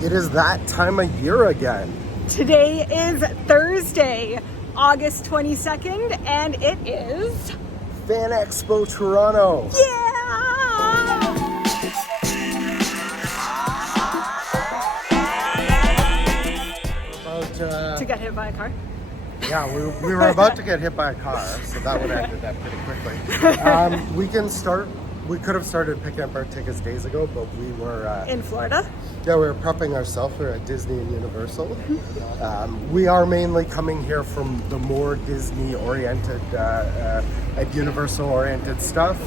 It is that time of year again. Today is Thursday, August 22nd, and it is Fan Expo Toronto. Yeah! About, To get hit by a car. yeah, we were about to get hit by a car, so that would have ended that pretty quickly. We could have started picking up our tickets days ago, but we were In Florida. Yeah, we were prepping ourselves. We're at Disney and Universal. We are mainly coming here from the more Disney-oriented and Universal-oriented stuff.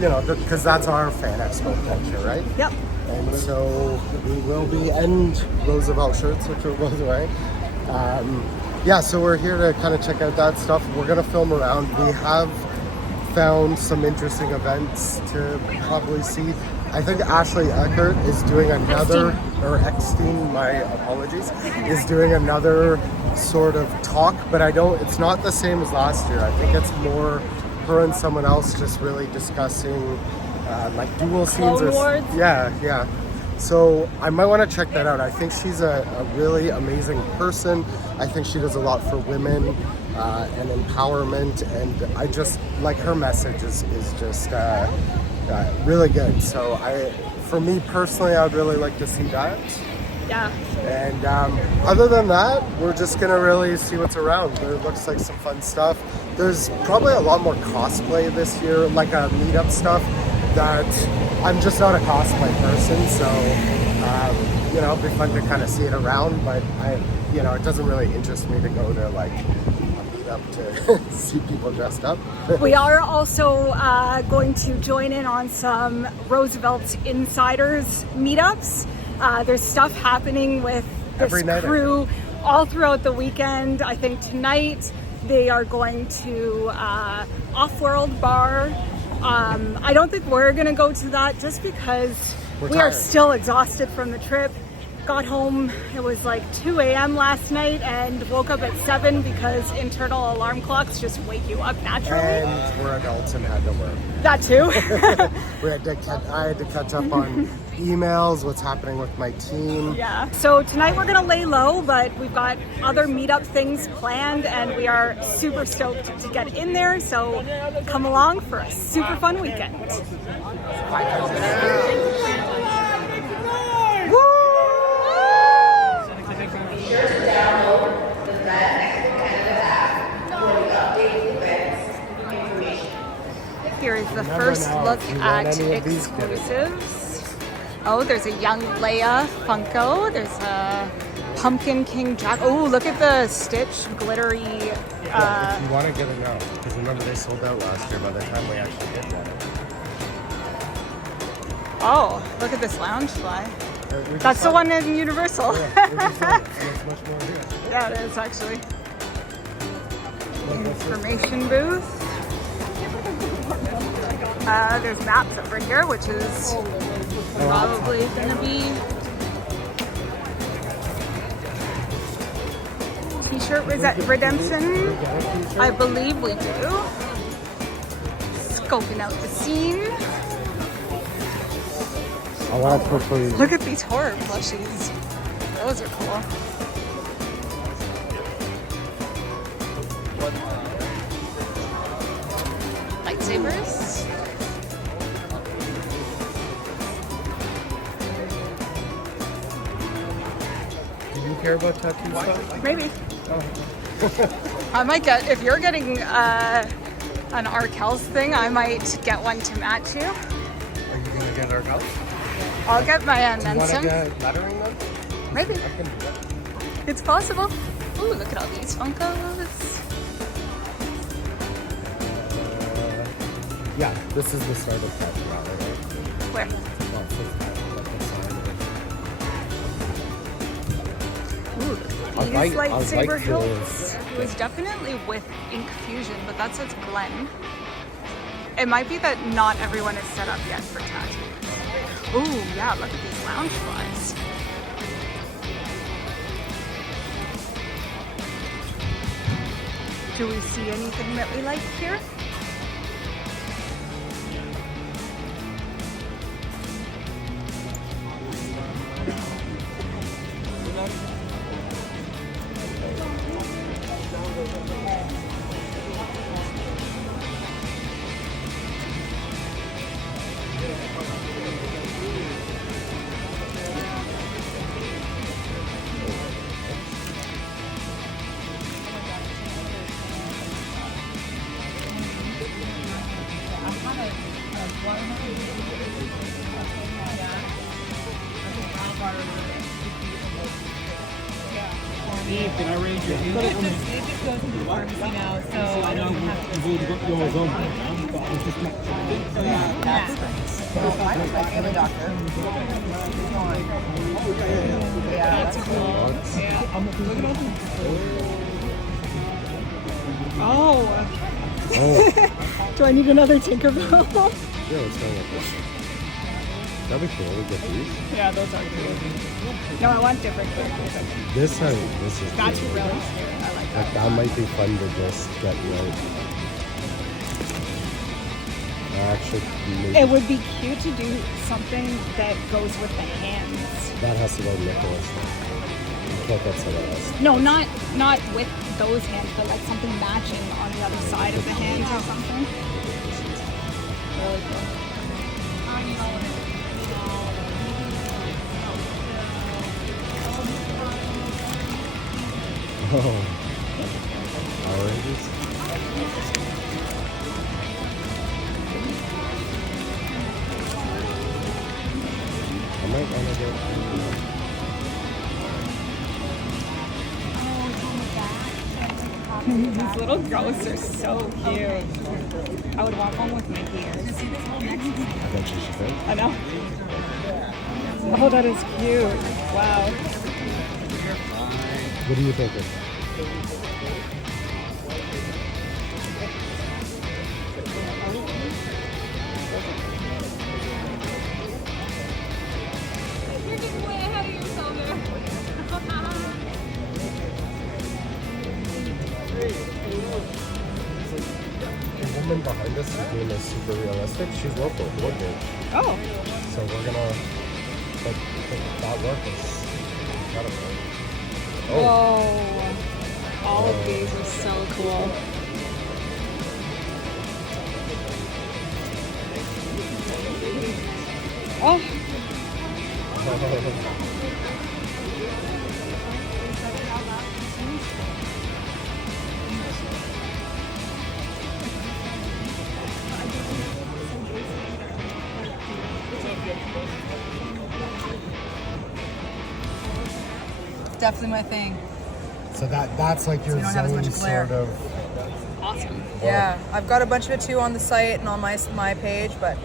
You know, because that's our Fan Expo culture, right? Yep. And so we will be, and Roosevelt shirts, which we're both wearing. Yeah, so we're here to kind of check out that stuff. We're going to film around. We have found some interesting events to probably see. I think Ashley Eckert is doing another, or Eckstein, my apologies, is doing another sort of talk, but it's not the same as last year. I think it's more her and someone else just really discussing like dual scenes. Clone Wars? Yeah. So I might want to check that out. I think she's a really amazing person. I think she does a lot for women and empowerment, and I just like her message is just really good. So for me personally, I'd really like to see that. Yeah. And other than that, we're just gonna really see what's around. There looks like some fun stuff. There's probably a lot more cosplay this year, like meetup stuff that I'm just not a cosplay person, so you know, it'd be fun to kind of see it around, but it doesn't really interest me to go to like up to see people dressed up. We are also going to join in on some Roosevelt Insiders meetups. There's stuff happening with this crew all throughout the weekend. I think tonight they are going to Off-World Bar. I don't think we're going to go to that just because we are still exhausted from the trip. Got home, it was like 2 a.m. last night, and woke up at 7 because internal alarm clocks just wake you up naturally. And we're adults and had to work. That too. I had to catch up on emails, what's happening with my team. Yeah. So tonight we're gonna lay low, but we've got other meetup things planned, and we are super stoked to get in there. So come along for a super fun weekend. Here is the first look at exclusives. Oh, there's a young Leia Funko. There's a Pumpkin King Jack. Oh, look at the Stitch glittery. If you want to get it now, because remember they sold out last year by the time we actually did that. Oh, look at this Loungefly. That's the one in Universal. Yeah, it is actually. Information booth. There's maps over here, which is probably going to be t-shirt redemption. I believe we do. Scoping out the scene. I want to propose. Look at these horror plushies. Those are cool. Lightsabers. Do you care about tattoo stuff? Maybe. Oh. I might get, if you're getting an Arkells thing, I might get one to match you. Are you going to get our house? I'll get my Do you want to get lettering then? Maybe. I can do that. It's possible. Ooh, look at all these Funkos. Yeah, this is the start of that rally, right? Where? Well, it says that, like the side of it. Ooh, I these like lightsaber those. hilts. It was definitely with ink fusion, but that says Glen. It might be that not everyone is set up yet for tattoos. Ooh, yeah, look at these lounge flies. Do we see anything that we like here? Steve, can I raise your hand? It just goes into the pharmacy now, so I don't even have to. You've got yours on. Well, I was my family doctor. Yeah, that's cool. Oh. Oh, Do I need another Tinkerbell? yeah, let's go with this. That'd be cool. We get these. Yeah, those are cool. No, I want different characters. This is That's cool. really cute. I like that. Like that might be fun to just get right. Actually, maybe It would be cute to do something that goes with the hands. that has to go to Nicholas. You can't get someone else. No, not with those hands, but like something matching on the other side of the hands or something. Really cool. Oh, oranges. I might want to get. These little ghosts are so cute. I would want one with Mickey ears. I bet you should. I know. Oh, that is cute. Wow. What do you think? You're getting way ahead of yourself there. The woman behind us is doing this super realistic. She's local, Woodbridge. Oh. So we're gonna. Like, that work is incredible. Oh. All of these are so cool. Oh. Definitely my thing. So that's like your you don't have as zone much glare. sort of. Awesome. Yeah, I've got a bunch of it too on the site and on my page, but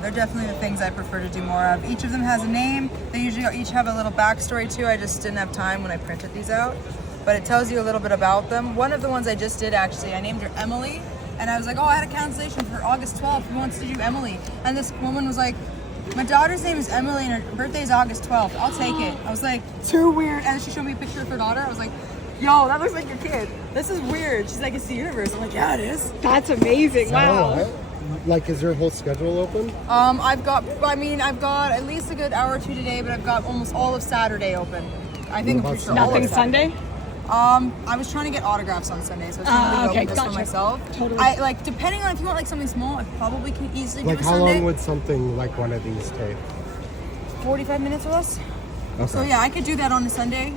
they're definitely the things I prefer to do more of. Each of them has a name. They usually each have a little backstory too. I just didn't have time when I printed these out, but it tells you a little bit about them. One of the ones I just did actually, I named her Emily, and I was like, oh, I had a cancellation for August 12th. Who wants to do Emily? And this woman was like, my daughter's name is Emily and her birthday is August 12th. I'll take it. I was like, too weird. And she showed me a picture of her daughter. I was like, yo, that looks like your kid. This is weird. She's like, it's the universe. I'm like, yeah, it is. That's amazing. Wow. Oh, like, is your whole schedule open? I've got at least a good hour or two today, but I've got almost all of Saturday open. I think I'm pretty sure all Nothing of Saturday. Sunday? I was trying to get autographs on Sunday, so it's gonna be okay, open just for gotcha. myself. Totally. I like, depending on if you want like something small, I probably can easily Like, do a how Sunday. long would something like one of these take? 45 minutes or less. Okay. So yeah, I could do that on a Sunday.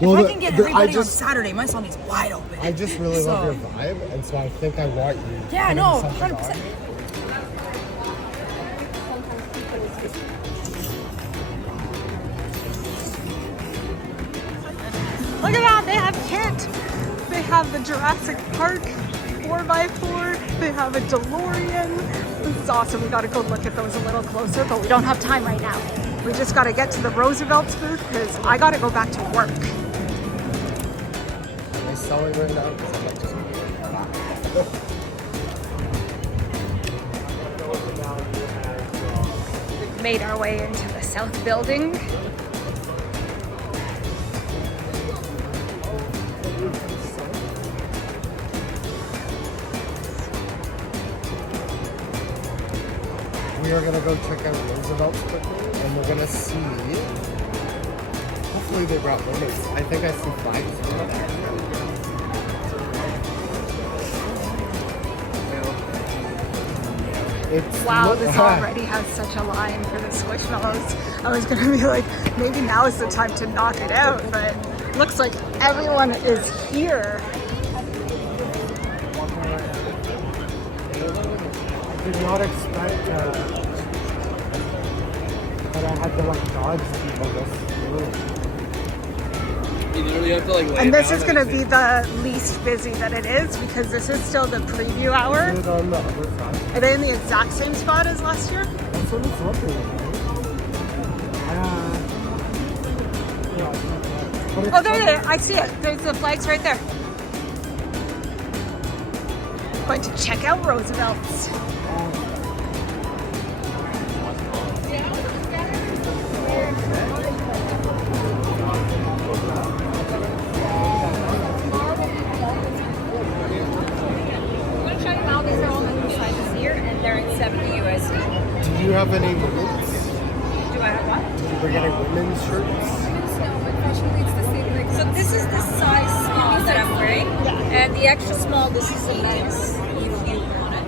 Well, If I can get everybody on just, Saturday, my Sunday's wide open. I just really love So- your vibe, and so I think I want you. Yeah, putting no, something 100%. on. Look at that, they have kit. They have the Jurassic Park 4x4. They have a Delorean. This is awesome. We gotta go look at those a little closer, but we don't have time right now. We just gotta get to the Roosevelt's booth because I gotta go back to work. Are they selling right now? 'Cause I'm like, We've made our way into the South Building. we are gonna go check out Roosevelt's quickly, and we're gonna see. Hopefully they brought limits. I think I see flags. Wow, this already has such a line for the Squishmallows. I was gonna be like, maybe now is the time to knock it out, but looks like everyone is here. Did not expect. But I had to like dodge people this. You literally have to like lay And this down is going to be the least busy that it is because this is still the preview hour. Is it on the other side? Are they in the exact same spot as last year? That's what it's looking like. Oh, there. I see it. There's the flags right there. Going to check out Roosevelt's. These are all the sizes here, and they're at 70 USD. Do you have any women's? Do I have what? Did you bring any women's shirts? Unfortunately, it's the same like. So this is the size small that I'm wearing, and the extra small. This is the men's. If you want it,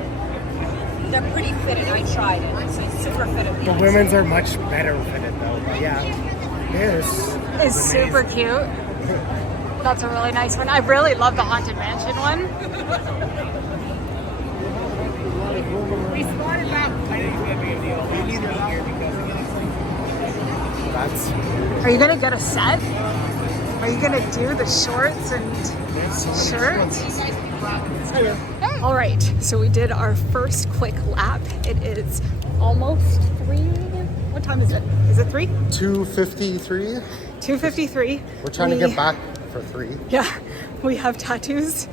they're pretty fitted. I tried it. It's super fitted. The women's are much better fitted though. But yeah, this It's super cute. That's a really nice one. I really love the Haunted Mansion one. We started back. That's Are you gonna get a set? Are you gonna do the shorts and shirts? All right, so we did our first quick lap. It is almost 3. What time is it? Is it 3? 2:53. 2:53. We're trying to get back for 3. Yeah, we have tattoos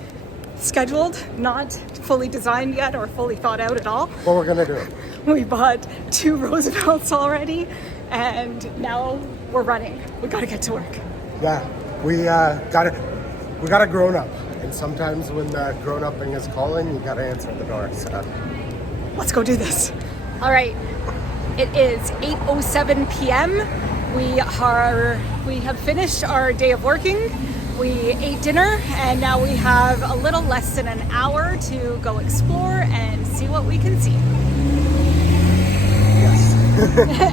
scheduled, not fully designed yet or fully thought out at all. What we're gonna do? We bought 2 Roosevelt's already, and now we're running. We gotta get to work. Yeah, we got a grown up, and sometimes when the grown up thing is calling, you gotta answer the door. So Let's go do this. All right, it is 8:07 p.m. We have finished our day of working. We ate dinner, and now we have a little less than an hour to go explore and see what we can see. yes,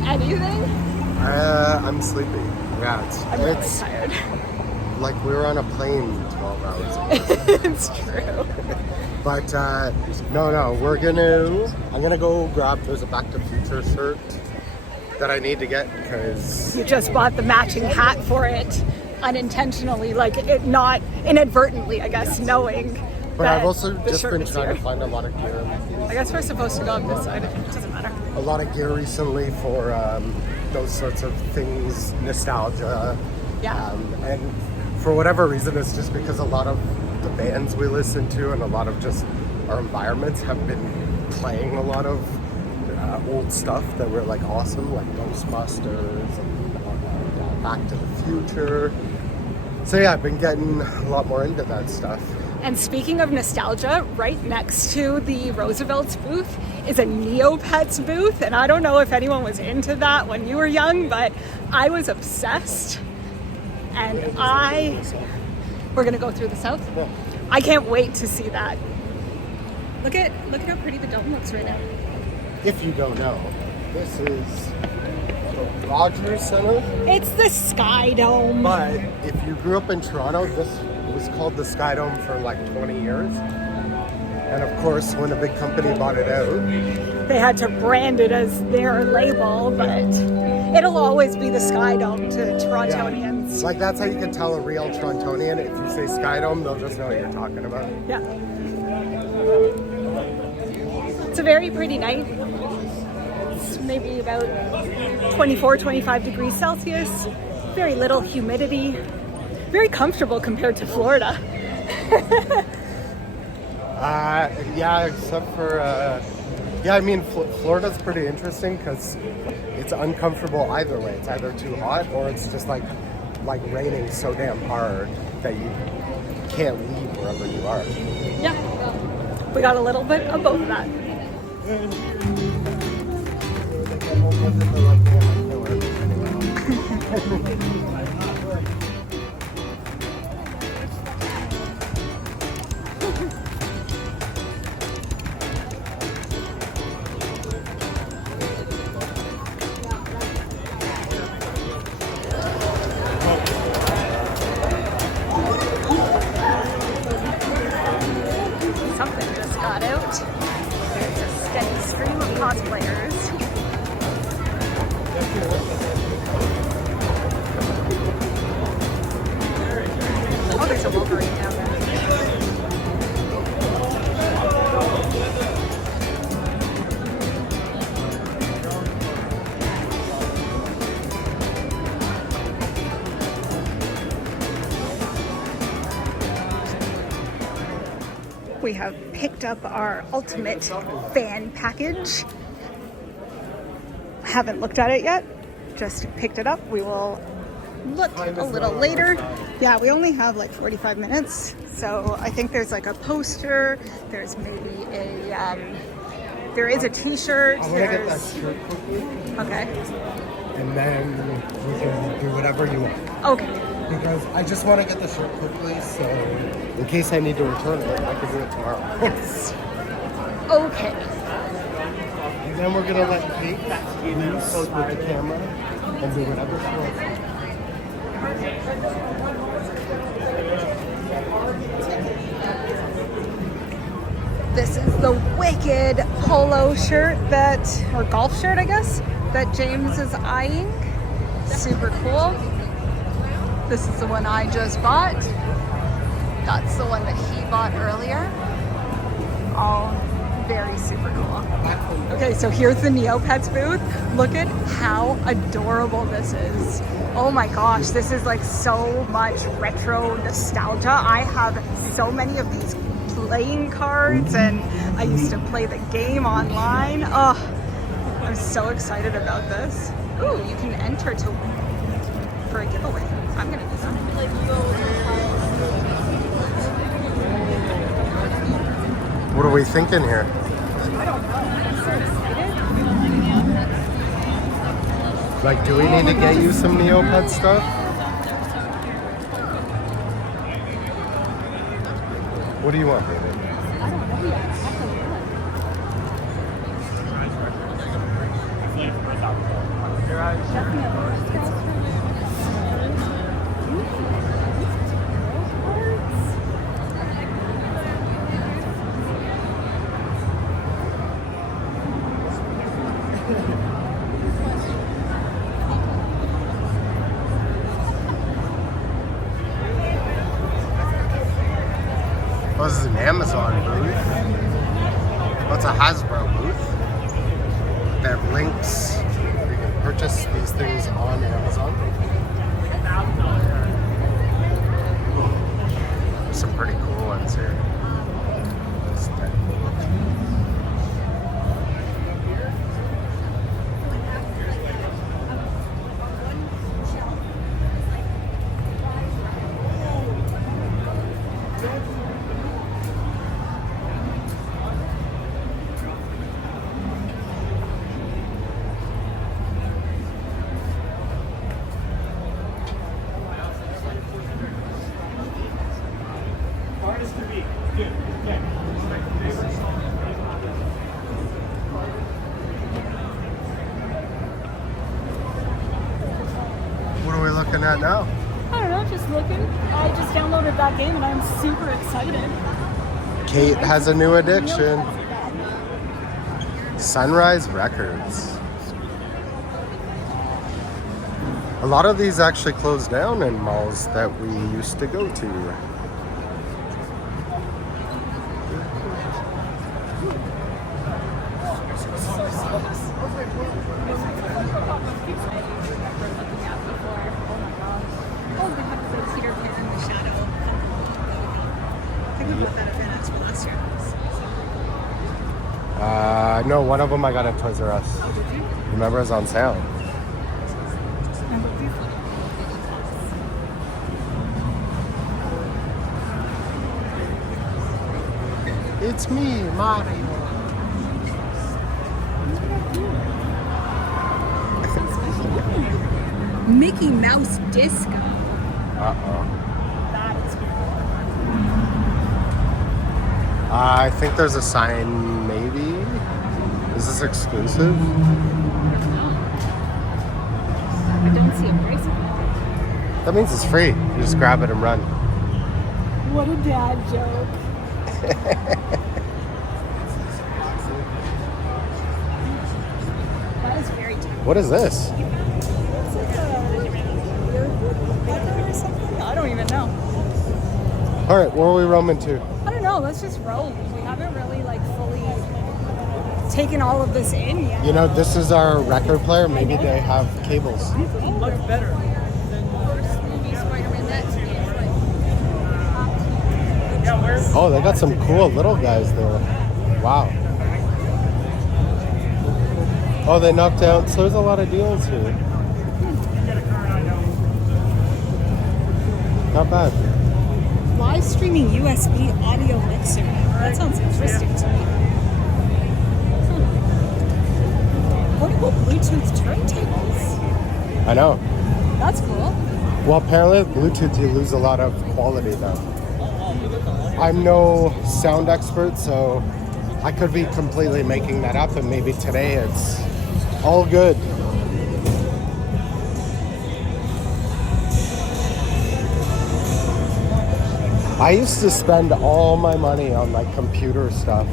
Anything? I'm sleepy. Yeah, I'm really it's tired. like we were on a plane 12 hours ago. It's true. But I'm gonna go grab, there's a Back to Future shirt that I need to get because You just bought the matching hat for it unintentionally, like it not inadvertently, I guess, knowing. But that I've also the just shirt been was trying here. to find a lot of gear. I guess we're supposed to go on this side. It doesn't matter. A lot of gear recently for those sorts of things, nostalgia. Yeah. And for whatever reason, it's just because a lot of the bands we listen to and a lot of just our environments have been playing a lot of old stuff that were like awesome, like Ghostbusters and Back to the Future. So yeah, I've been getting a lot more into that stuff. And speaking of nostalgia, right next to the Roosevelt's booth is a Neopets booth. And I don't know if anyone was into that when you were young, but I was obsessed. And we're gonna go through the south. Yeah. I can't wait to see that. Look at how pretty the dome looks right now. If you don't know, this is the Rogers Center. It's the Sky Dome. But if you grew up in Toronto, this was called the Sky Dome for like 20 years. And of course, when a big company bought it out, They had to brand it as their label, but it'll always be the Sky Dome to Torontonians. like that's how you can tell a real Torontonian. If you say Sky Dome, they'll just know what you're talking about. Yeah. It's a very pretty night. It's maybe about 24, 25 degrees Celsius. Very little humidity. Very comfortable compared to Florida. Yeah, except for, I mean, Florida's pretty interesting because it's uncomfortable either way. It's either too hot or it's just like raining so damn hard that you can't leave wherever you are. Yeah. We got a little bit of both of that. Something just got out. There's a steady stream of cosplayers. we have picked up our ultimate fan package. Haven't looked at it yet, just picked it up. We will look a little later. Yeah, we only have like 45 minutes, so I think there's like a poster, there's maybe a there is a t-shirt. I'm gonna get that shirt quickly, Okay. and then we can do whatever you want. Okay. Because I just want to get the shirt quickly, so in case I need to return it, I can do it tomorrow. Okay. And then we're gonna let Kate loose with the camera and do whatever she wants. This is the wicked polo shirt or golf shirt, I guess, that James is eyeing. Super cool. This is the one I just bought. That's the one that he bought earlier. All very super cool. Okay, so here's the Neopets booth. Look at how adorable this is. Oh my gosh, this is like so much retro nostalgia. I have so many of these playing cards, and I used to play the game online. Oh, I'm so excited about this. Ooh, you can enter for a giveaway. I'm gonna do something. What are we thinking here? I don't know. I'm so excited. Like, do we need to get you some Neopet stuff? What do you want, baby? I don't know yet. I have to Oh, this is an Amazon booth. What's a Hasbro booth? They have links. You can purchase these things on Amazon. There's some pretty cool ones here. What are we looking at now? I don't know, just looking. I just downloaded that game and I'm super excited. Kate has a new addiction. Sunrise Records. A lot of these actually closed down in malls that we used to go to. No, one of them I got at Toys R Us. Remember, it was on sale. It's me, Mario. Mickey Mouse Disco. Uh-oh. That is cool. I think there's a sign, maybe. Is this exclusive? I didn't see a price on it. That means it's free. You just grab it and run. What a dad joke. That is very tempting. What is this? It's like a or something. I don't even know. All right, where are we roaming to? I don't know. Let's just roam. We haven't really like fully taken all of this in yet. You know, this is our record player. Maybe they have cables. Much better. Oh, they got some cool little guys there. Wow. Oh, they knocked out. So there's a lot of deals here. Not bad. Live streaming USB audio mixer. That sounds interesting to me. Portable Bluetooth turntables. I know. That's cool. Well, apparently with Bluetooth you lose a lot of quality though. I'm no sound expert, so I could be completely making that up, and maybe today it's all good. I used to spend all my money on like computer stuff,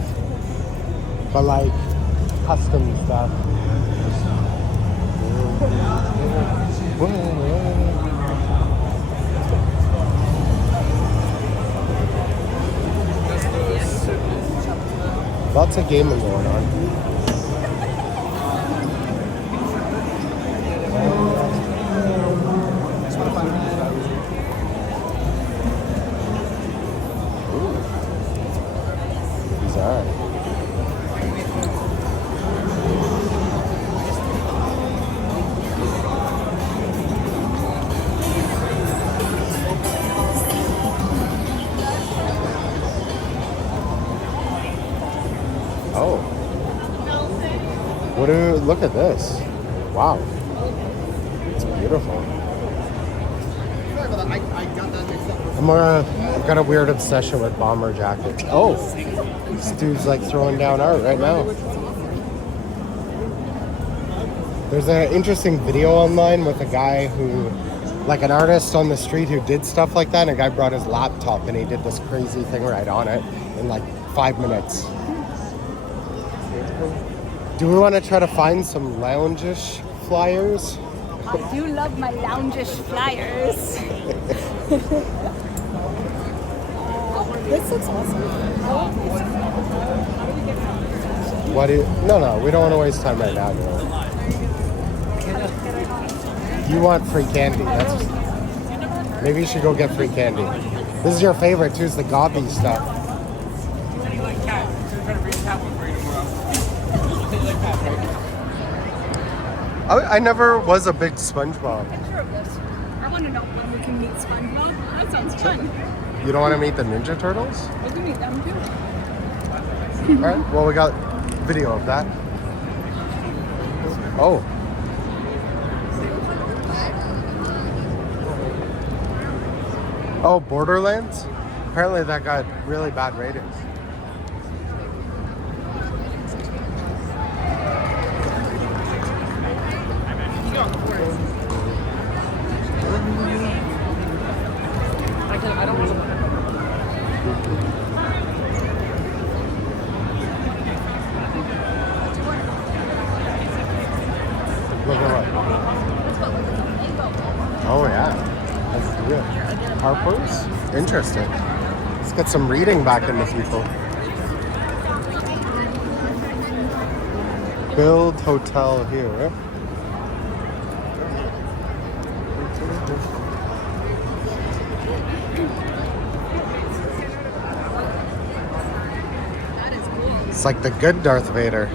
but like custom stuff. Lots of gaming going on. Oh. Look at this. Wow. It's beautiful. I've got a weird obsession with bomber jackets. Oh. This dude's like throwing down art right now. There's an interesting video online with a guy who, like an artist on the street who did stuff like that, and a guy brought his laptop and he did this crazy thing right on it in like 5 minutes. Do we want to try to find some lounge-ish flyers? I do love my lounge-ish flyers. This looks awesome. No, we don't want to waste time right now. You want free candy. Maybe you should go get free candy. This is your favorite too, is the gobby stuff. I never was a big SpongeBob. Picture of this. I want to know when we can meet SpongeBob. That sounds fun. You don't want to meet the Ninja Turtles? We can meet them too. Alright, well we got video of that. Oh. Oh, Borderlands? Apparently that got really bad ratings. Look at what? Oh yeah, that's good. Harper's? Interesting. Let's get some reading back into people. Build hotel here. It's like the good Darth Vader.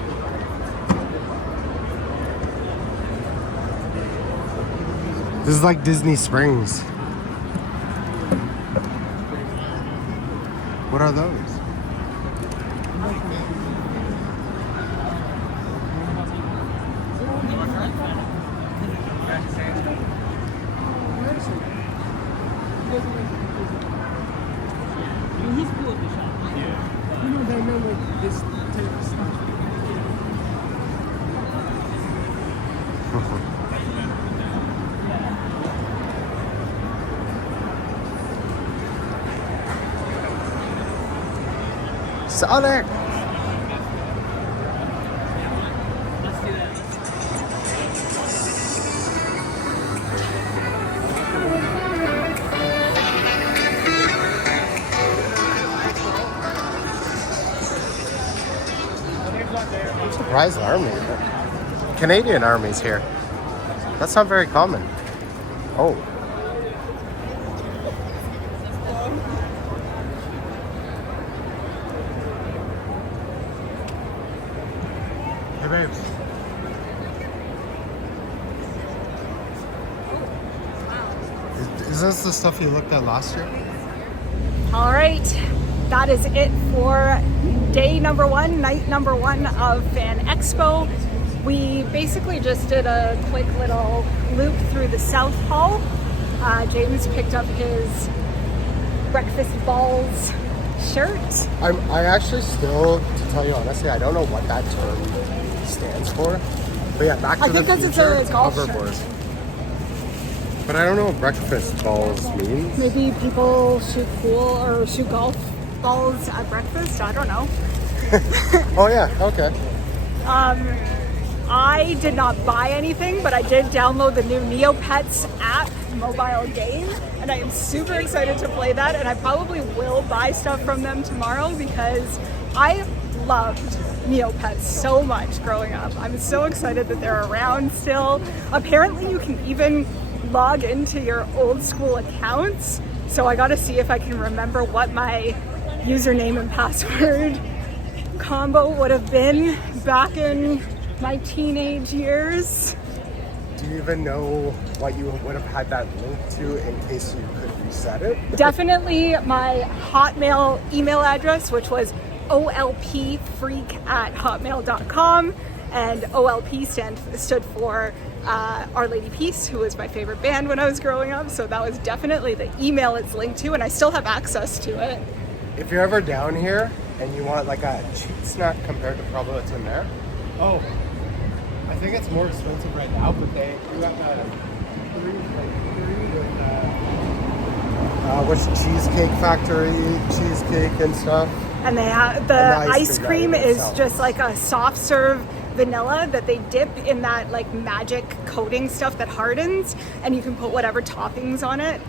This is like Disney Springs. What are those? He's cool at the shop. Yeah. You know, they know like this type of stuff. Sonic! Let's do that. I'm surprised the army. Canadian army's here. That's not very common. Oh. babe. Is this the stuff you looked at last year? All right, that is it for day number one, night number one of Fan Expo. We basically just did a quick little loop through the South Hall. James picked up his breakfast balls shirt. I actually still, to tell you honestly, I don't know what that term stands for. But yeah, Back to the Future, it's a golf hoverboard. shirt. But I don't know what breakfast balls means. Maybe people shoot pool or shoot golf balls at breakfast. I don't know. Oh yeah, okay. I did not buy anything, but I did download the new Neopets app mobile game, and I am super excited to play that, and I probably will buy stuff from them tomorrow because I loved Neopets so much growing up. I'm so excited that they're around still. Apparently you can even log into your old school accounts, so I gotta see if I can remember what my username and password combo would have been back in my teenage years. Do you even know what you would have had that link to in case you could reset it? Definitely my Hotmail email address, which was olpfreak@hotmail.com, and OLP stood for Our Lady Peace, who was my favorite band when I was growing up, so that was definitely the email it's linked to, and I still have access to it. If you're ever down here and you want like a cheap snack compared to probably what's in there, oh, I think it's more expensive right now, but they do have three with what's Cheesecake Factory cheesecake and stuff. And they have the ice cream is just like a soft serve vanilla that they dip in that like magic coating stuff that hardens, and you can put whatever toppings on it.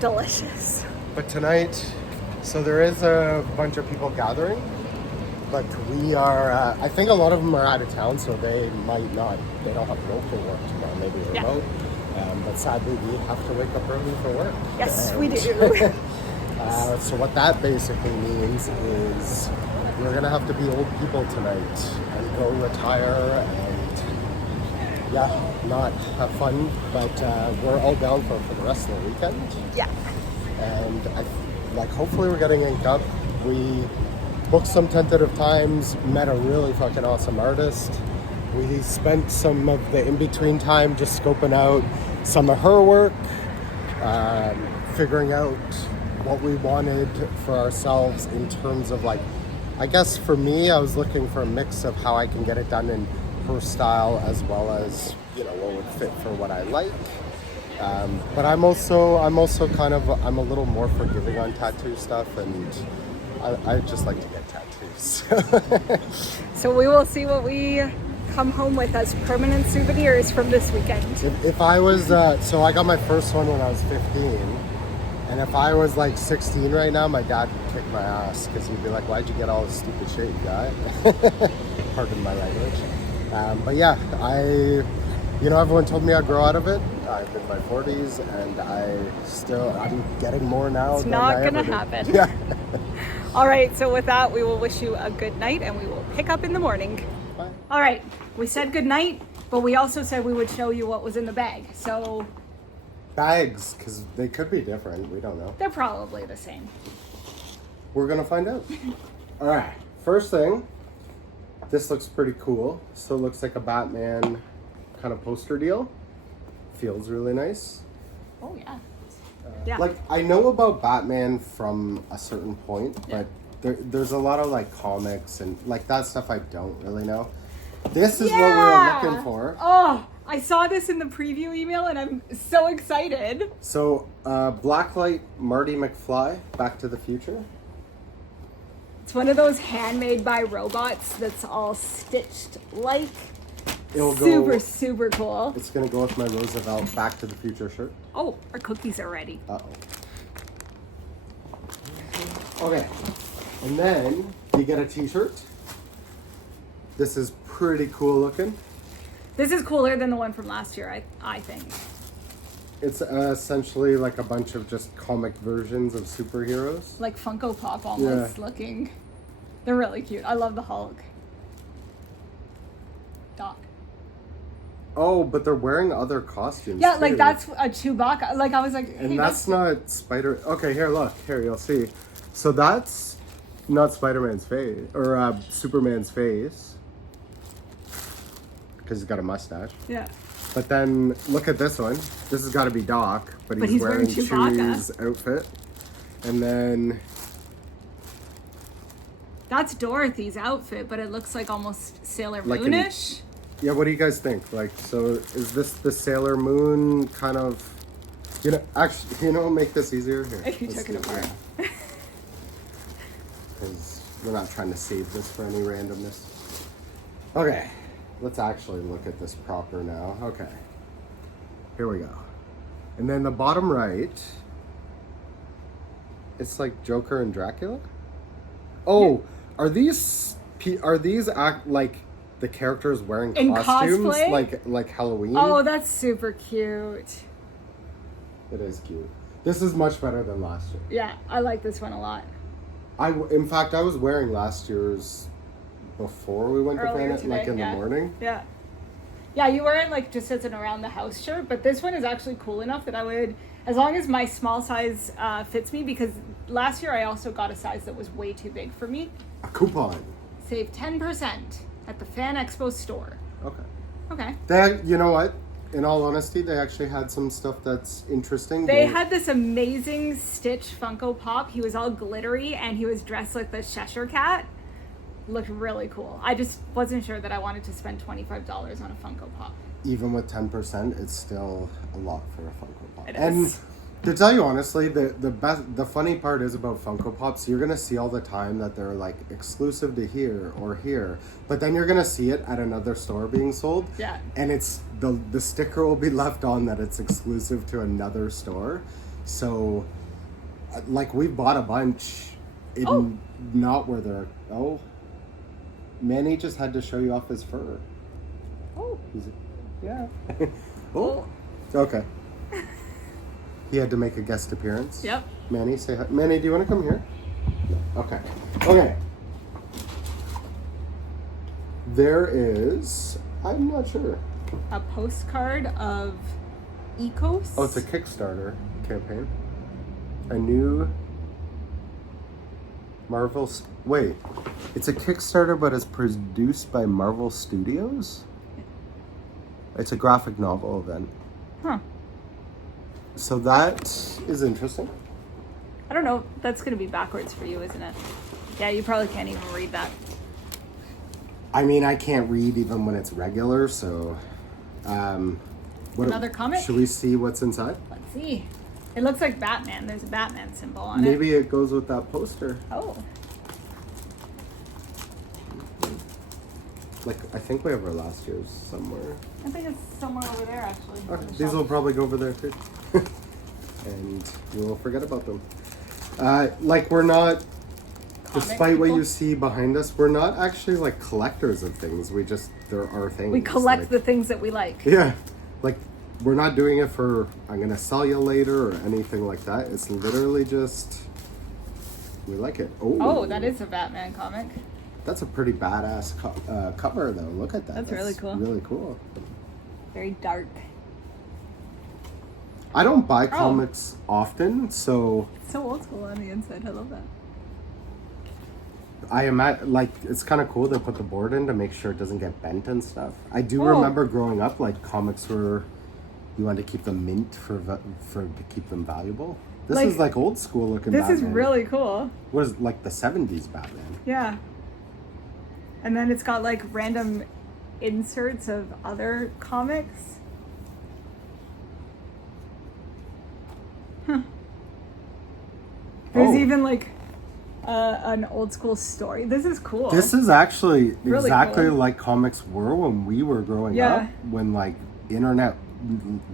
Delicious. But tonight, so there is a bunch of people gathering, but we are, I think a lot of them are out of town, so they might not, they don't have local work tomorrow, maybe remote. But sadly, we have to wake up early for work. Yes, we do. So what that basically means is we're gonna have to be old people tonight and go retire and not have fun, but we're all down for the rest of the weekend. Yeah. And hopefully we're getting inked up. We booked some tentative times, met a really fucking awesome artist. We spent some of the in-between time just scoping out some of her work, figuring out what we wanted for ourselves in terms of like, I guess for me, I was looking for a mix of how I can get it done in her style as well as, you know, what would fit for what I like. But I'm also kind of, I'm a little more forgiving on tattoo stuff, and I just like to get tattoos. So we will see what we come home with as permanent souvenirs from this weekend. If I was, so I got my first one when I was 15, and if I was like 16 right now, my dad would kick my ass because he'd be like, "Why'd you get all this stupid shit you got?" Pardon my language. But yeah, everyone told me I'd grow out of it. I'm in my 40s, and I'm getting more now. It's not gonna happen. Yeah. All right, so with that, we will wish you a good night, and we will pick up in the morning. Bye. All right, we said good night, but we also said we would show you what was in the bag. So Bags, because they could be different. We don't know. they're probably the same. We're gonna find out. All right, first thing, this looks pretty cool. So it looks like a Batman kind of poster deal. Feels really nice. Oh yeah. Yeah. Like, I know about Batman from a certain point, but there's a lot of like comics and like that stuff I don't really know. This is what we were looking for. Oh, I saw this in the preview email and I'm so excited. So, Blacklight Marty McFly, Back to the Future. It's one of those handmade by robots that's all stitched like. Super cool. It's gonna go with my Roosevelt Back to the Future shirt. Oh, our cookies are ready. Okay, and then you get a t-shirt. This is pretty cool looking. This is cooler than the one from last year, I think. It's essentially like a bunch of just comic versions of superheroes. Like Funko Pop almost looking. They're really cute. I love the Hulk. Oh, but they're wearing other costumes. Yeah, like too. that's a Chewbacca. Like I was like, And hey, that's not Spider. Okay, here, look. Here, you'll see. So that's not Spider-Man's face or Superman's face because he's got a mustache. yeah. But then look at this one. This has got to be Doc, but he's wearing Chewbacca. Chewie's outfit. And then That's Dorothy's outfit, but it looks like almost Sailor Like an- Moonish. yeah, what do you guys think? Like, so is this the Sailor Moon kind of? You know, actually, make this easier here. If you took it apart. Because we're not trying to save this for any randomness. Okay, let's actually look at this proper now. Okay, here we go. And then the bottom right, it's like Joker and Dracula. Oh, are these act like the characters wearing In costumes cosplay? like Halloween? Oh, that's super cute. It is cute. This is much better than last year. Yeah, I like this one a lot. In fact, I was wearing last year's before we went Earlier to Fan, like today, in yeah. the morning. Yeah. Yeah, you wear it like just as an around the house shirt, but this one is actually cool enough that I would, as long as my small size fits me, because last year I also got a size that was way too big for me. A coupon. Save 10% at the Fan Expo store. Okay. Okay. You know what? In all honesty, they actually had some stuff that's interesting. They had this amazing Stitch Funko Pop. He was all glittery and he was dressed like the Cheshire Cat. Looked really cool. I just wasn't sure that I wanted to spend $25 on a Funko Pop. Even with 10%, it's still a lot for a Funko Pop. It And is. to tell you honestly, the funny part is about Funko Pops, you're gonna see all the time that they're like exclusive to here or here, but then you're gonna see it at another store being sold. Yeah. And it's the sticker will be left on that it's exclusive to another store. So, like we bought a bunch in not where they're. Oh, Manny just had to show you off his fur. Oh. Yeah. Oh. Okay. He had to make a guest appearance. Yep. Manny, say hi. Manny, do you want to come here? Okay. Okay. There is. I'm not sure. A postcard of Ecos. Oh, it's a Kickstarter campaign. A new Marvel. Wait, it's a Kickstarter, but it's produced by Marvel Studios. It's a graphic novel event. Huh. So that is interesting. I don't know. That's going to be backwards for you, isn't it? Yeah, you probably can't even read that. I mean, I can't read even when it's regular, so... Another comic? Should we see what's inside? Let's see. It looks like Batman. There's a Batman symbol on it. Maybe it goes with that poster. Oh. Like, I think we have our last year's somewhere. I think it's somewhere over there, actually. Okay, on the these shelf. will probably go over there too. And we'll forget about them. Like, we're not... Despite what people? you see behind us, we're not actually like collectors of things. We just, there are things. We collect like, the things that we like. Yeah. Like, we're not doing it for, I'm going to sell you later or anything like that. It's literally just, we like it. Oh, that is a Batman comic. That's a pretty badass cover though. Look at that. That's really cool. Really cool. Very dark. I don't buy comics often, so It's so old school on the inside. I love that. I imagine, like, it's kind of cool they put the board in to make sure it doesn't get bent and stuff. I do Oh. remember growing up, like, comics were, you wanted to keep them mint to keep them valuable. This Like, is like old school looking This Batman. is really cool. What is like the 70s Batman? Yeah. And then it's got like random inserts of other comics. Huh. There's Oh. even like an old school story. This is cool. This is actually Really exactly cool. like comics were when we were growing Yeah. up, when like internet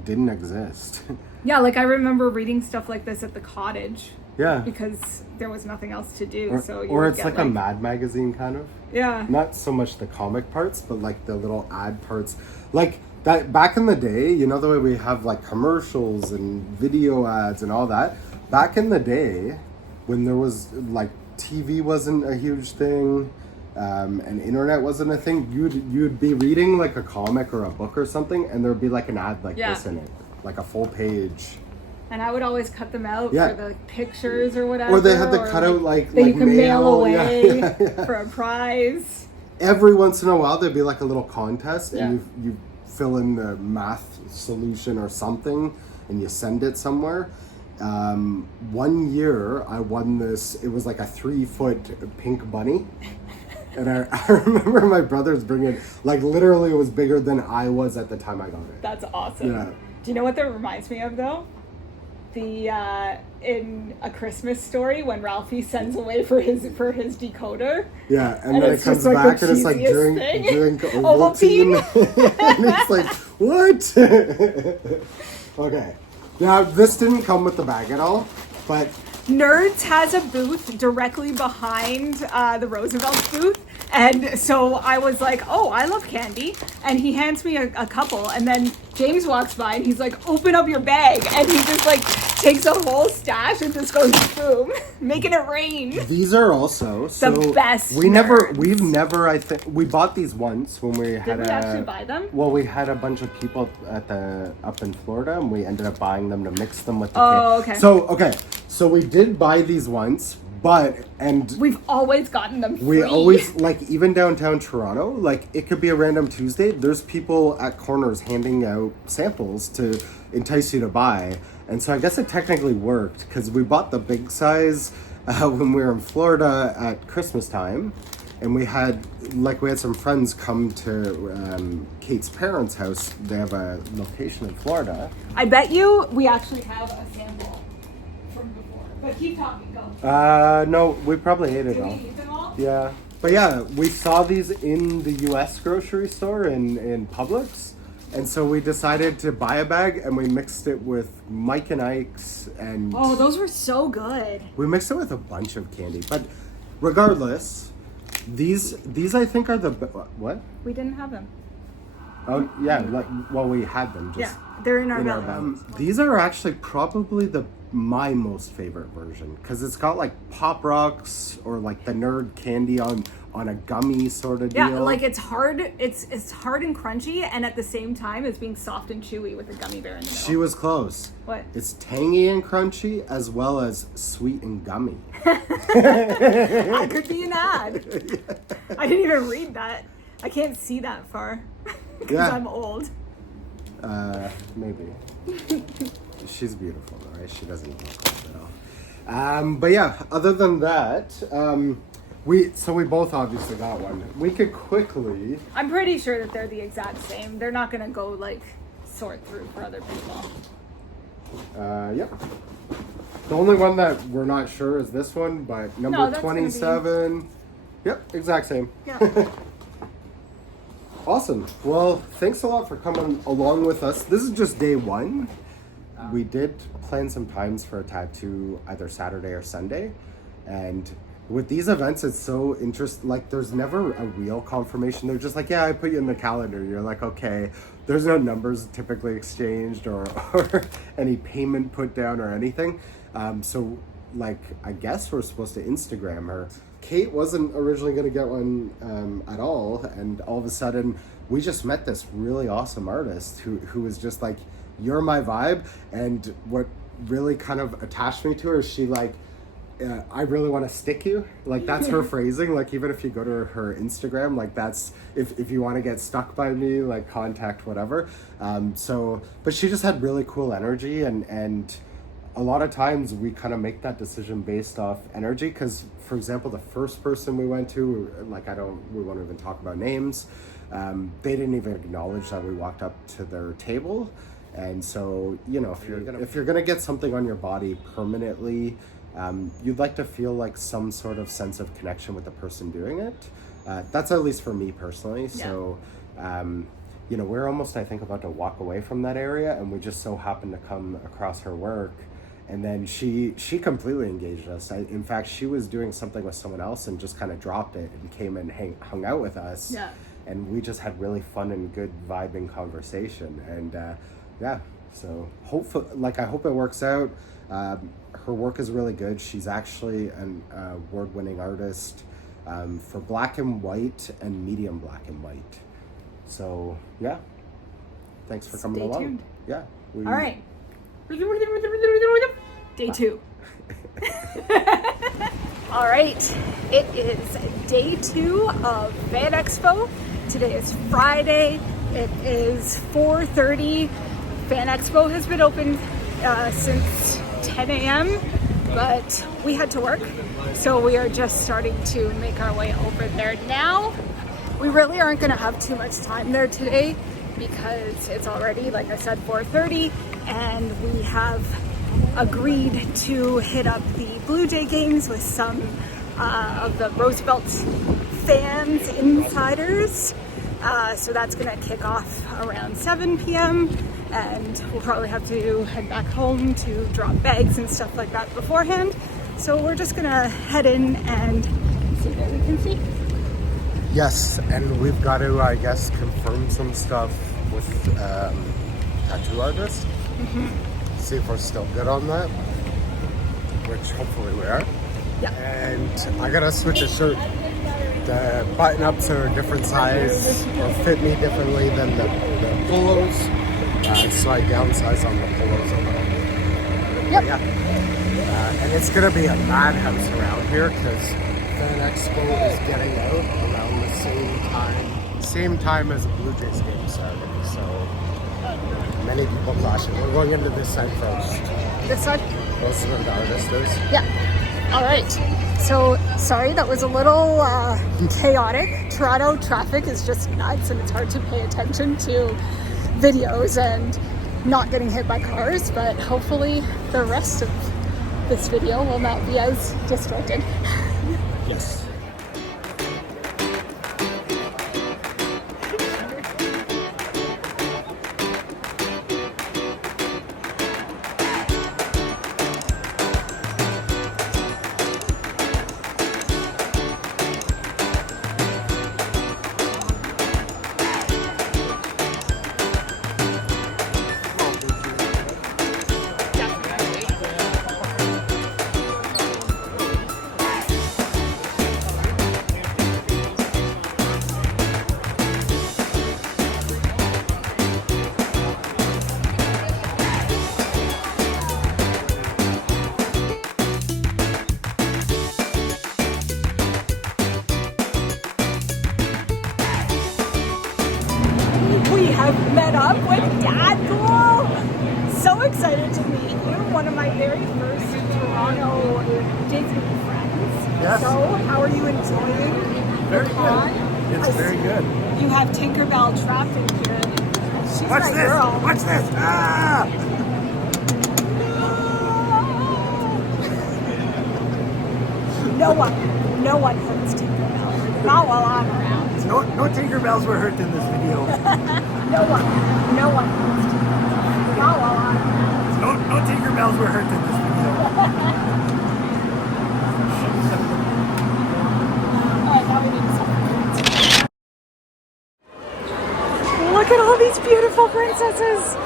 didn't exist. Yeah, like I remember reading stuff like this at the cottage Yeah. because there was nothing else to do. Or, So you or would it's get, like a Mad magazine kind of. Yeah. Not so much the comic parts, but like the little ad parts. Like that back in the day, you know, the way we have like commercials and video ads and all that. Back in the day, when there was like TV wasn't a huge thing, and internet wasn't a thing, you'd be reading like a comic or a book or something, and there'd be like an ad like this in it, like a full page. And I would always cut them out Yeah. for the pictures or whatever. Or they had the cutout like that you can mail away yeah. for a prize. Every once in a while there'd be like a little contest, Yeah. and you fill in the math solution or something, and you send it somewhere. 1 year I won this. It was like a 3-foot pink bunny. And I remember my brothers bringing it, like literally it was bigger than I was at the time I got it. That's awesome. Yeah. Do you know what that reminds me of though? The in A Christmas Story when Ralphie sends away for his decoder. Yeah, and And then it it's comes just, like, back the and it's like cheesiest thing. drink Ovaltine. Ovaltine. And it's like, what? Okay. Now, this didn't come with the bag at all, but Nerds has a booth directly behind the Roosevelt booth. And so I was like, oh, I love candy. And he hands me a couple. And then James walks by and he's like, open up your bag. And he just like takes a whole stash and just goes boom, making it rain. these are also The best we've nerds. never, I think, we bought these once when we had Did we actually buy them? Well, we had a bunch of people up in Florida, and we ended up buying them to mix them with the Oh, cake. okay. So we did buy these once, and We've always gotten them free. we always, like, even downtown Toronto, like, it could be a random Tuesday, there's people at corners handing out samples to entice you to buy. And so I guess it technically worked, because we bought the big size when we were in Florida at Christmas time. And we had some friends come to Kate's parents' house. They have a location in Florida. I bet you we actually have a sample from before. But keep talking, go. No, we probably ate it Did all. we eat them all? Yeah. But yeah, we saw these in the US grocery store in Publix. And so we decided to buy a bag, and we mixed it with Mike and Ike's, and Oh, those were so good. we mixed it with a bunch of candy. But regardless, these I think are the what? We didn't have them. Oh yeah, we had them. Just Yeah, they're in our in our belly. bag. These are actually probably my most favorite version, because it's got like Pop Rocks or like the nerd candy on a gummy sort of deal. Yeah, like it's hard. It's hard and crunchy, and at the same time, it's being soft and chewy with a gummy bear in the middle. She was close. What? It's tangy and crunchy as well as sweet and gummy. That could be an ad. I didn't even read that. I can't see that far because Yeah. I'm old. Maybe. She's beautiful, though, right? She doesn't look old at all. But yeah, other than that, we both obviously got one. We could quickly. I'm pretty sure that they're the exact same. They're not gonna go like sort through for other people. Yep. The only one that we're not sure is this one, but number No, that's gonna be- 27. Yep, exact same. Yeah. Awesome. Well, thanks a lot for coming along with us. This is just day one. We did plan some times for a tattoo either Saturday or Sunday. And with these events, it's so interesting. Like, there's never a real confirmation. They're just like, yeah, I put you in the calendar. You're like, okay. There's no numbers typically exchanged or any payment put down or anything. So, like, I guess we're supposed to Instagram her. Kate wasn't originally going to get one at all, and all of a sudden we just met this really awesome artist who was just like, you're my vibe. And what really kind of attached me to her is she like, I really want to stick you. Like, that's her phrasing. Like, even if you go to her Instagram, like, that's if you want to get stuck by me, like, contact whatever. But she just had really cool energy, and a lot of times we kind of make that decision based off energy. Because, for example, the first person we went to, like, we won't even talk about names. They didn't even acknowledge that we walked up to their table. And so, you know, if you're gonna get something on your body permanently, you'd like to feel like some sort of sense of connection with the person doing it. That's at least for me personally. Yeah. So, you know, we're almost, I think, about to walk away from that area, and we just so happened to come across her work. And then she completely engaged us. In fact, she was doing something with someone else and just kind of dropped it and came and hung out with us. Yeah. And we just had really fun and good vibing conversation. And yeah, so hopefully, like, I hope it works out. Her work is really good. She's actually an award-winning artist. for black and white and medium black and white. So yeah, thanks for coming along. Tuned. Yeah. All right. Day 2. All right, it is day 2 of Fan Expo. Today is Friday. It is 4:30. Fan Expo has been open since 10 a.m., but we had to work, so we are just starting to make our way over there now. We really aren't going to have too much time there today because it's already, like I said, 4:30, and we have agreed to hit up the Blue Jay games with some of the Roosevelt fans, insiders. So that's gonna kick off around 7 p.m. and we'll probably have to head back home to drop bags and stuff like that beforehand. So we're just gonna head in and see what we can see. Yes, and we've got to, I guess, confirm some stuff with tattoo artists. See if we're still good on that, which hopefully we are. Yeah. And I gotta switch a shirt. The button-ups are a different size or fit me differently than the polos, so I downsize on the polos a little. Yep. Yeah. And it's gonna be a madhouse around here because Fan Expo is getting out around the same time as the Blue Jays game started. So many people flashing. We're going into this side first. This side? Those are the artists. Yeah. All right. So sorry, that was a little chaotic. Toronto traffic is just nuts, and it's hard to pay attention to videos and not getting hit by cars. But hopefully, the rest of this video will not be as disrupted. Yes. We have met up with Dad Cool. So excited to meet you. One of my very first Toronto Disney friends. Yes. So, how are you enjoying Very the con? good. It's very good. You have Tinkerbell trapped in here. She's Watch my this! girl. Watch this! Ah! No one hurts Tinkerbell. Not while I'm around. No Tinkerbells were hurt in this video. No one hurts Tinkerbell. Not while I'm around. No Tinkerbells were hurt in this video. Alright, now we need something. Look at all these beautiful princesses.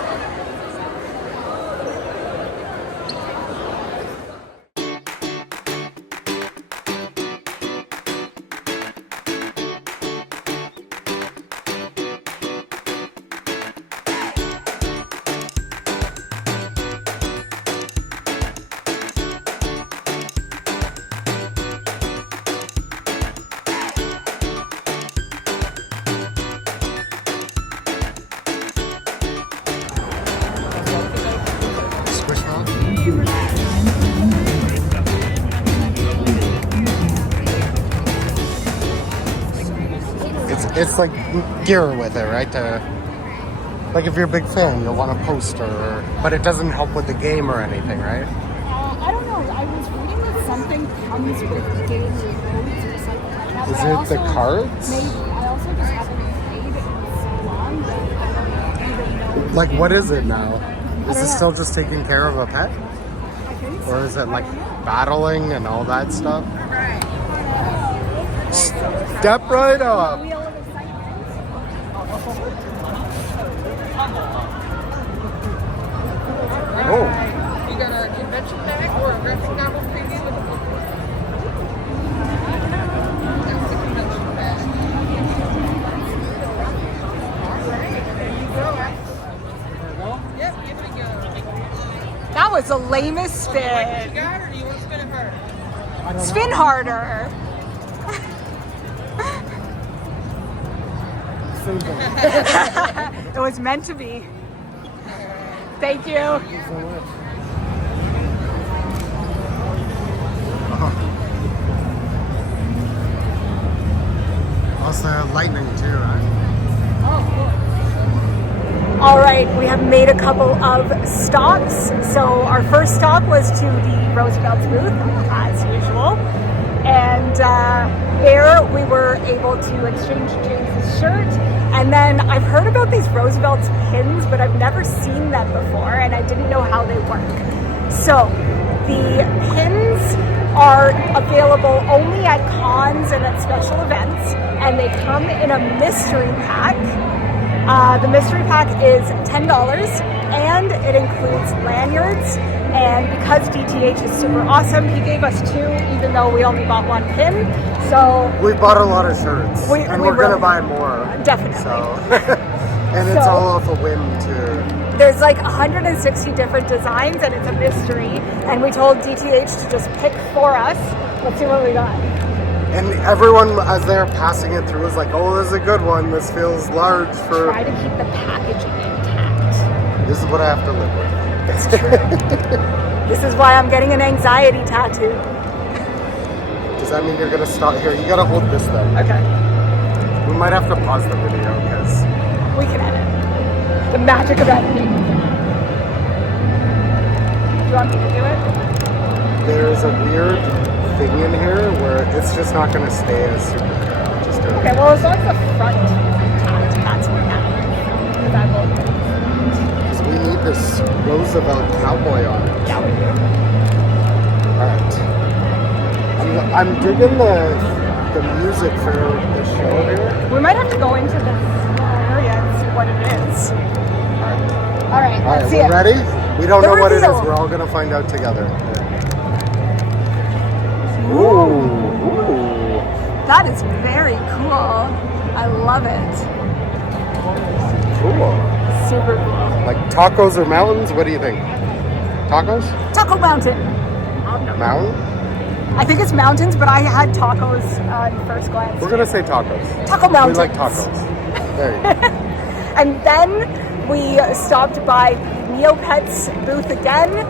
It's like gear with it, right? Like if you're a big fan, you'll want a poster, but it doesn't help with the game or anything, right? I don't know. I was reading that something comes with the game codes or something like that. Is it the cards? Maybe. I also just haven't played it in so long that I don't even know. Like what is it now? Is don't it know. still just taking care of a pet? I think so. Or is it like battling and all that stuff? Step right up! Wheel of Excitement. Oh, You got a convention bag or a graphic novel preview with a book? lamest spin. You got it, or do you want to spin it harder? Spin harder. It was meant to be. Thank you. Also lightning too, right? All right, we have made a couple of stops. So our first stop was to the Roosevelt's booth, as usual. And there we were able to exchange James's shirt. And then I've heard about these Roosevelt's pins, but I've never seen them before, and I didn't know how they work. So the pins are available only at cons and at special events, and they come in a mystery pack. The mystery pack is $10, and it includes lanyards. And because DTH is super awesome, he gave us 2, even though we only bought 1 pin. So we bought a lot of shirts, and we're gonna buy more. Definitely. So, and it's all off a whim too. There's like 160 different designs, and it's a mystery. And we told DTH to just pick for us. Let's see what we got. And everyone, as they're passing it through, is like, "Oh, this is a good one. This feels large for." Try to keep the packaging intact. This is what I have to live with. It's true. This is why I'm getting an anxiety tattoo. Does that mean you're gonna stop here? You gotta hold this then. Okay. We might have to pause the video because We can edit. The magic of editing. Do you want me to do it? there's a weird thing in here where it's just not gonna stay as super clear. I'll just do it. Okay, well as long as the front that's what matters. Because I will. Because we need this Roosevelt cowboy on it. Yeah, we do. Alright. I'm digging the music for the show here. We might have to go into this area and see what it is. Alright, let's see we're it. ready? We don't The know what it is. reveal. We're all gonna find out together. Ooh. That is very cool. I love it. Cool. Super cool. Like tacos or mountains? What do you think? Tacos? Taco Mountain. Mountain? I think it's mountains, but I had tacos in first glance. We're gonna say tacos. Taco Mountains. We like tacos. There you go. And then we stopped by the Neopets booth again,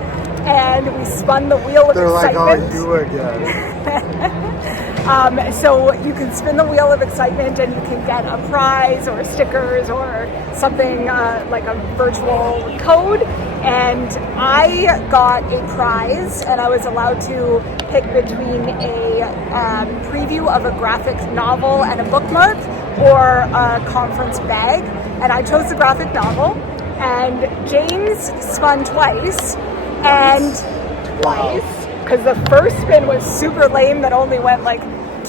and we spun the wheel of They're like, excitement. oh, you again. So you can spin the wheel of excitement, and you can get a prize or stickers or something like a virtual code. And I got a prize, and I was allowed to pick between a preview of a graphic novel and a bookmark, or a conference bag. And I chose the graphic novel. And James spun twice, because the first spin was super lame, that only went like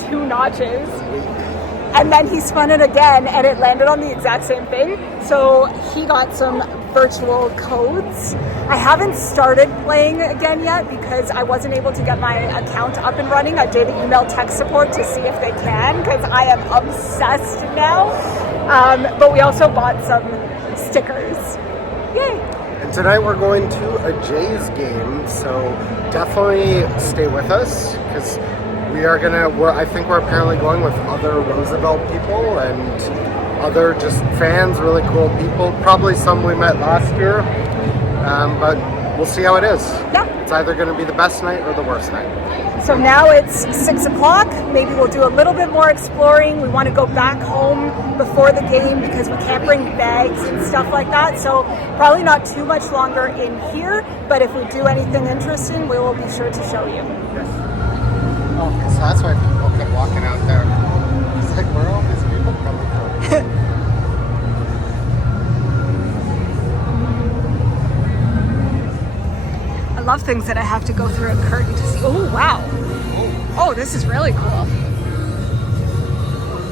2 notches. And then he spun it again, and it landed on the exact same thing. So he got some virtual codes. I haven't started playing again yet because I wasn't able to get my account up and running. I did email tech support to see if they can, because I am obsessed now. But we also bought some stickers. Yay! And tonight we're going to a Jays game, so definitely stay with us, because I think we're apparently going with other Roosevelt people and other just fans, really cool people. Probably some we met last year, but we'll see how it is. Yeah. It's either going to be the best night or the worst night. So now it's 6 o'clock. Maybe we'll do a little bit more exploring. We want to go back home before the game because we can't bring bags and stuff like that. So probably not too much longer in here, but if we do anything interesting, we will be sure to show you. Oh, so that's why people kept walking out there. It's like, where are all these people coming from? I love things that I have to go through a curtain to see. Oh, wow. Oh, this is really cool.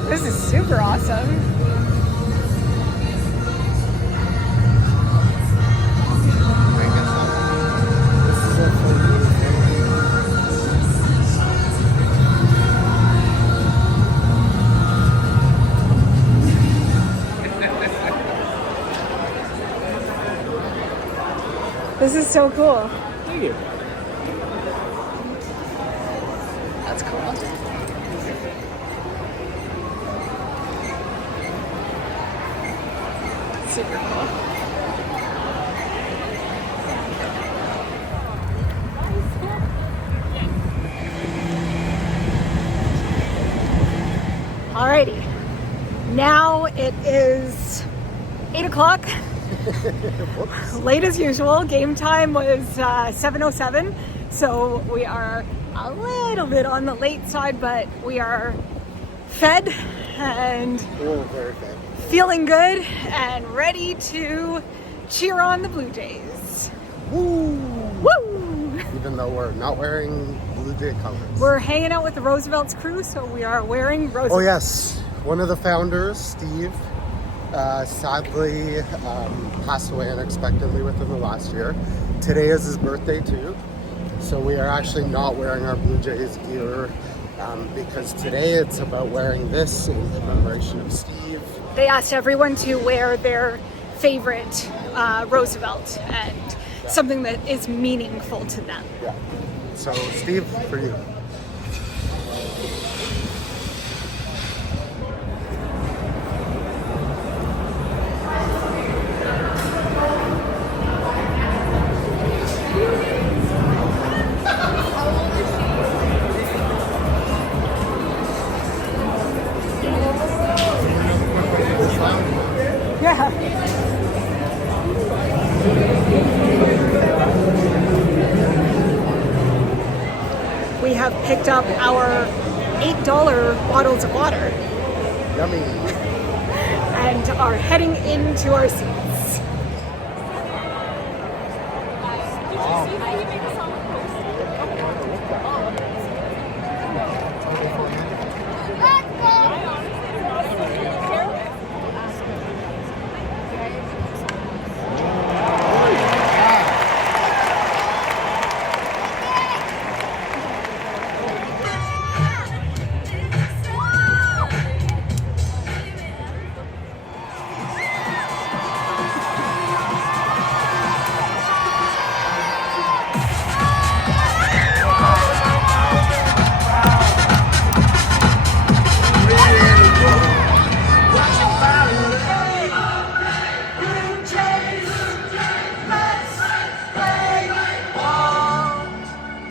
This is super awesome. This is so cool. Thank you. That's cool. Super cool. Alrighty, now it is 8 o'clock. Late as usual. Game time was 7:07, so we are a little bit on the late side, but we are fed and Very fed. feeling good and ready to cheer on the Blue Jays. Woo! Woo! Even though we're not wearing Blue Jay colors. We're hanging out with the Roosevelt's crew, so we are wearing Roosevelt. Oh yes, one of the founders, Steve, sadly passed away unexpectedly within the last year. Today is his birthday too, so we are actually not wearing our Blue Jays gear because today it's about wearing this in commemoration of Steve. They asked everyone to wear their favorite Roosevelt and something that is meaningful to them. Yeah. So Steve, for you. Yeah. We have picked up our $8 bottles of water Yummy. and are heading into our seats.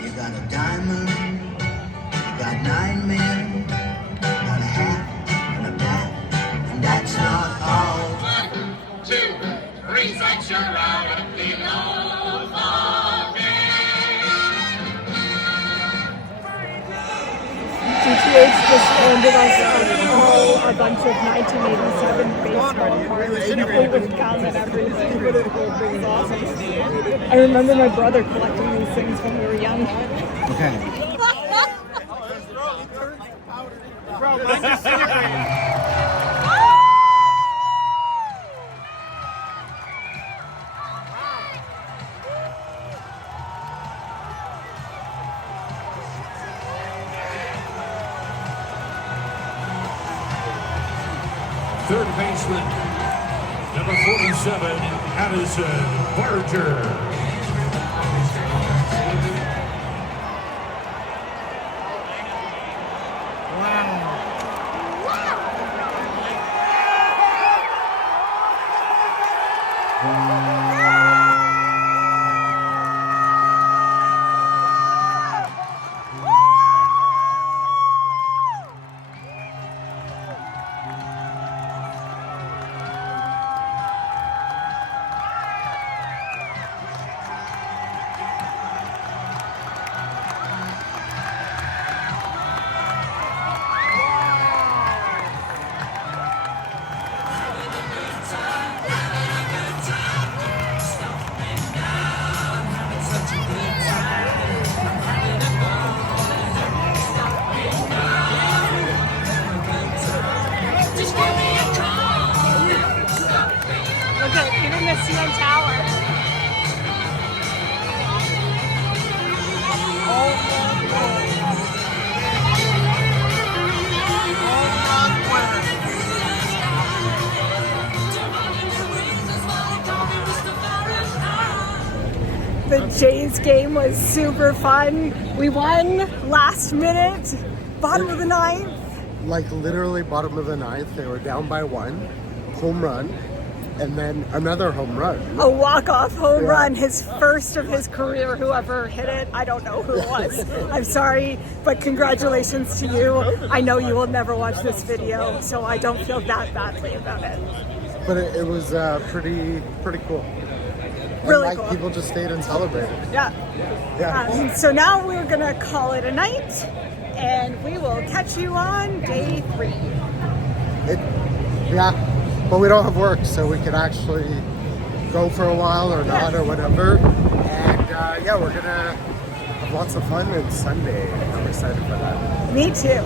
You got a diamond, you got 9 men, got a hat and a bat, and that's not all. 1, 2, 3, set your out and below DTH just handed us all a bunch of 1987 baseball cards, with gum and everything. It was awesome. I remember my brother collecting these things when we were young. Okay. Third baseman, number 47, Addison Barger. Today's game was super fun. We won last minute, bottom of the ninth. Like literally bottom of the ninth, they were down by 1, home run, and then another home run. A walk-off home run, his first of his career. Whoever hit it, I don't know who it was. I'm sorry, but congratulations to you. I know you will never watch this video, so I don't feel that badly about it. But it was pretty cool. Really and, cool. People just stayed and celebrated. Yeah. So now we're gonna call it a night, and we will catch you on day 3. But we don't have work, so we can actually go for a while or not or whatever. And we're gonna have lots of fun on Sunday. I'm excited for that. Me too.